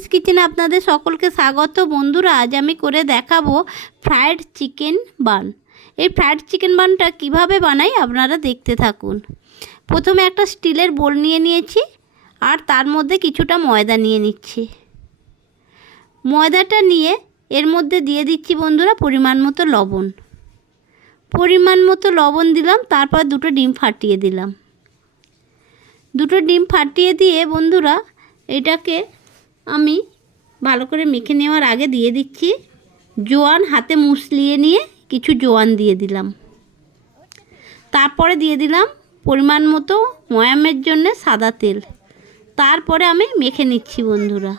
সুমিস কিচেনে আপনাদের সকলকে স্বাগত। বন্ধুরা, আজ আমি করে দেখাবো ফ্রায়েড চিকেন বান এই ফ্রায়েড চিকেন বানটা কীভাবে বানাই আপনারা দেখতে থাকুন। প্রথমে একটা স্টিলের বোল নিয়ে নিয়েছি আর তার মধ্যে কিছুটা ময়দা নিয়ে নিচ্ছি। ময়দাটা নিয়ে এর মধ্যে দিয়ে দিচ্ছি বন্ধুরা পরিমাণ মতো লবণ। পরিমাণ মতো লবণ দিলাম, তারপর দুটো ডিম ফাটিয়ে দিলাম। দুটো ডিম ফাটিয়ে দিয়ে বন্ধুরা, এটাকে আমি ভালো করে মেখে নেওয়ার আগে দিয়ে দিচ্ছি জোয়ান হাতে মুসলিয়ে নিয়ে কিছু জোয়ান দিয়ে দিলাম। তারপরে দিয়ে দিলাম পরিমাণ মতো ময়ামের জন্য সাদা তেল। তারপরে আমি মেখে নিচ্ছি বন্ধুরা।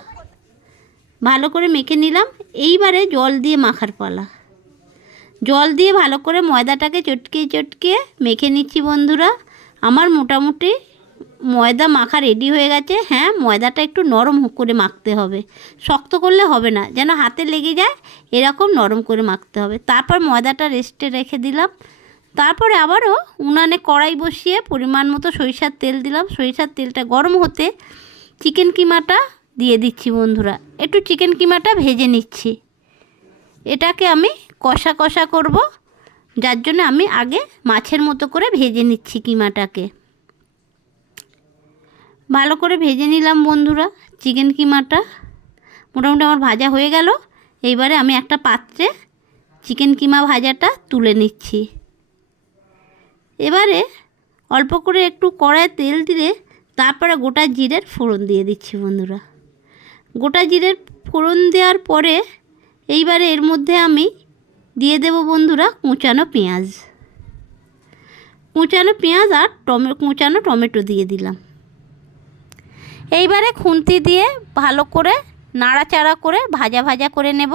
ভালো করে মেখে নিলাম। এইবারে জল দিয়ে মাখার পালা। জল দিয়ে ভালো করে ময়দাটাকে চটকিয়ে চটকিয়ে মেখে নিচ্ছি বন্ধুরা। আমার মোটামুটি ময়দা মাখা রেডি হয়ে গেছে হ্যাঁ ময়দাটা একটু নরম করে মাখতে হবে। শক্ত করলে হবে না, যেন হাতে লেগে যায়, এরকম নরম করে মাখতে হবে। তারপর ময়দাটা রেস্টে রেখে দিলাম। তারপরে আবারও উনানে কড়াই বসিয়ে পরিমাণ মতো সরিষার তেল দিলাম। সরিষার তেলটা গরম হতে চিকেন কিমাটা দিয়ে দিচ্ছি বন্ধুরা। একটু চিকেন কিমাটা ভেজে নিচ্ছি। এটাকে আমি কষা কষা করব, যার জন্য আমি আগে মাছের মতো করে ভেজে নিচ্ছি কিমাটাকে। ভালো করে ভেজে নিলাম বন্ধুরা চিকেন কিমাটা। মোটামুটি আমার ভাজা হয়ে গেল। এইবারে আমি একটা পাত্রে চিকেন কিমা ভাজাটা তুলে নিচ্ছি। এবারে অল্প করে একটু কড়ায় তেল দিলে তারপরে গোটা জিরের ফোড়ন দিয়ে দিচ্ছি বন্ধুরা। গোটা জিরের ফোড়ন দেওয়ার পরে এইবারে এর মধ্যে আমি দিয়ে দেব বন্ধুরা কুচানো পেঁয়াজ। কুচানো পেঁয়াজ আর টমে, কুচানো টমেটো দিয়ে দিলাম। এইবারে খুন্তি দিয়ে ভালো করে নাড়াচাড়া করে ভাজা ভাজা করে নেব।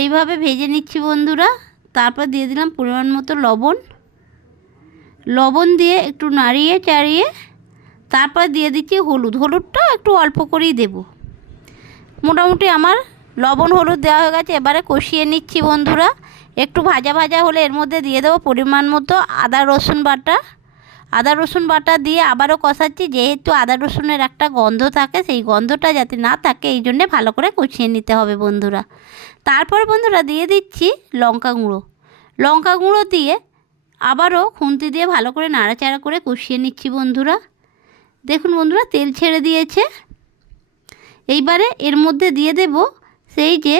এইভাবে ভেজে নিচ্ছি বন্ধুরা। তারপর দিয়ে দিলাম পরিমাণ মতো লবণ। লবণ দিয়ে একটু নাড়িয়ে চাড়িয়ে তারপর দিয়ে দিচ্ছি হলুদ। হলুদটা একটু অল্প করেই দেব। মোটামুটি আমার লবণ হলুদ দেওয়া হয়ে গেছে। এবারে কষিয়ে নিচ্ছি বন্ধুরা। একটু ভাজা ভাজা হলে এর মধ্যে দিয়ে দেবো পরিমাণ মতো আদা রসুন বাটা। আদা রসুন বাটা দিয়ে আবারও কষাচ্ছি। যেহেতু আদা রসুনের একটা গন্ধ থাকে, সেই গন্ধটা যাতে না থাকে, এই জন্যে ভালো করে কষিয়ে নিতে হবে বন্ধুরা। তারপর বন্ধুরা দিয়ে দিচ্ছি লঙ্কা গুঁড়ো। লঙ্কা গুঁড়ো দিয়ে আবারও খুন্তি দিয়ে ভালো করে নাড়াচাড়া করে কষিয়ে নিচ্ছি বন্ধুরা। দেখুন বন্ধুরা, তেল ছেড়ে দিয়েছে। এইবারে এর মধ্যে দিয়ে দেব সেই যে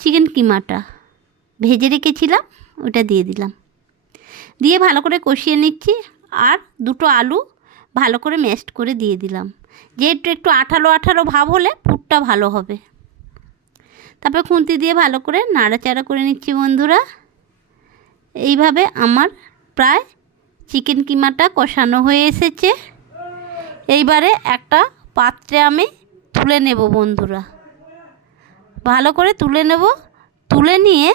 চিকেন কিমাটা। ভেজে রেখেছিলাম, ওটা দিয়ে দিলাম। দিয়ে ভালো করে কষিয়ে নিচ্ছি। আর দুটো আলু ভালো করে ম্যাশড করে দিয়ে দিলাম। যেহেতু একটু আঠালো আঠালো ভাব হলে পুরটা ভালো হবে। তারপর খুন্তি দিয়ে ভালো করে নাড়াচাড়া করে নিচ্ছি বন্ধুরা। এইভাবে আমার প্রায় চিকেন কিমাটা কষানো হয়ে এসেছে। এইবারে একটা পাত্রে আমি তুলে নেব বন্ধুরা। ভালো করে তুলে নেব। তুলে নিয়ে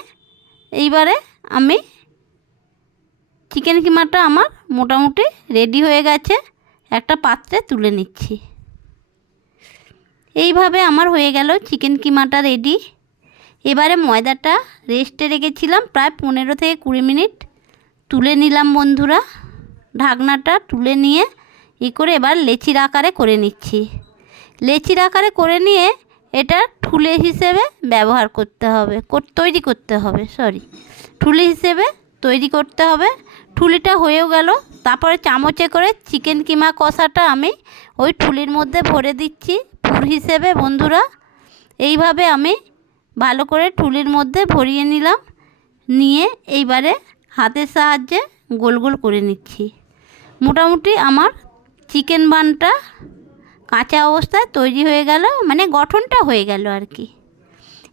এইবারে আমি চিকেন কিমাটা আমার মোটামুটি রেডি হয়ে গেছে। একটা পাত্রে তুলে নিচ্ছি। এইভাবে আমার হয়ে গেল চিকেন কিমাটা রেডি এবারে ময়দাটা রেস্টে রেখেছিলাম, প্রায় পনেরো থেকে কুড়ি মিনিট তুলে নিলাম বন্ধুরা। ঢাকনাটা তুলে নিয়ে ই করে এবার লেচির আকারে করে নিচ্ছি। লেচির আকারে করে নিয়ে এটা ঠুলে হিসেবে ব্যবহার করতে হবে তৈরি করতে হবে সরি ঠুলি হিসেবে তৈরি করতে হবে। ঠুলিটা হয়েও গেল। তারপরে চামচে করে চিকেন কিমা কষাটা আমি ওই ঠুলির মধ্যে ভরে দিচ্ছি পুর হিসেবে, বন্ধুরা। এইভাবে আমি ভালো করে ঠুলির মধ্যে ভরিয়ে নিলাম। নিয়ে এইবারে হাতের সাহায্যে গোল গোল করে নিচ্ছি। মোটামুটি আমার চিকেন বানটা কাঁচা অবস্থায় তৈরি হয়ে গেল মানে গঠনটা হয়ে গেল আর কি।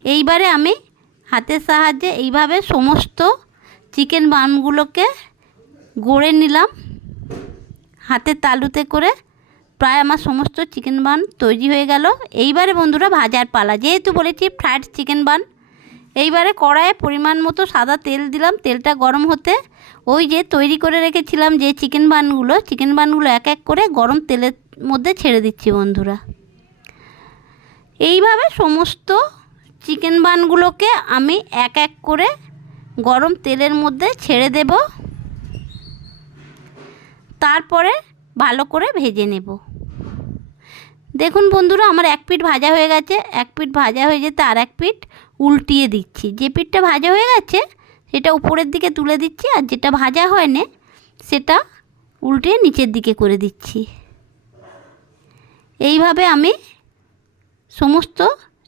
এইবারে আমি হাতের সাহায্যে এইভাবে সমস্ত চিকেন বানগুলোকে গড়ে নিলাম। হাতের তালুতে করে প্রায় আমার সমস্ত চিকেন বান তৈরি হয়ে গেল। এইবারে বন্ধুরা ভাজার পালা। যেহেতু বলেছি ফ্রাইড চিকেন বান এইবারে কড়াইয়ে পরিমাণ মতো সাদা তেল দিলাম। তেলটা গরম হতে ওই যে তৈরি করে রেখেছিলাম যে চিকেন বানগুলো চিকেন বানগুলো এক এক করে গরম তেলের মধ্যে ছেড়ে দিচ্ছি বন্ধুরা। এইভাবে সমস্ত চিকেন বানগুলোকে আমি এক এক করে গরম তেলের মধ্যে ছেড়ে দেব। তারপরে ভালো করে ভেজে নেব। দেখুন বন্ধুরা, আমার এক পিঠ ভাজা হয়ে গেছে। এক পিঠ ভাজা হয়ে যেতে আর এক পিঠ উল্টিয়ে দিচ্ছি। যে পিঠটা ভাজা হয়ে গেছে, সেটা উপরের দিকে তুলে দিচ্ছি আর যেটা ভাজা হয়নি, সেটা উল্টে নিচের দিকে করে দিচ্ছি। এইভাবে আমি সমস্ত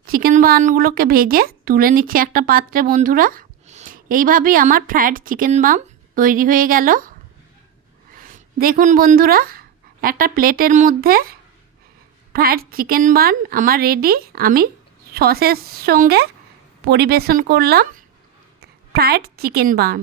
চিকেন বানগুলোকে ভেজে তুলে নিচ্ছি একটা পাত্রে বন্ধুরা। এইভাবেই আমার ফ্রায়েড চিকেন বাম তৈরি হয়ে গেল। দেখুন বন্ধুরা, একটা প্লেটের মধ্যে ফ্রায়েড চিকেন বান আমার রেডি আমি সসের সঙ্গে পরিবেশন করলাম ফ্রায়েড চিকেন বান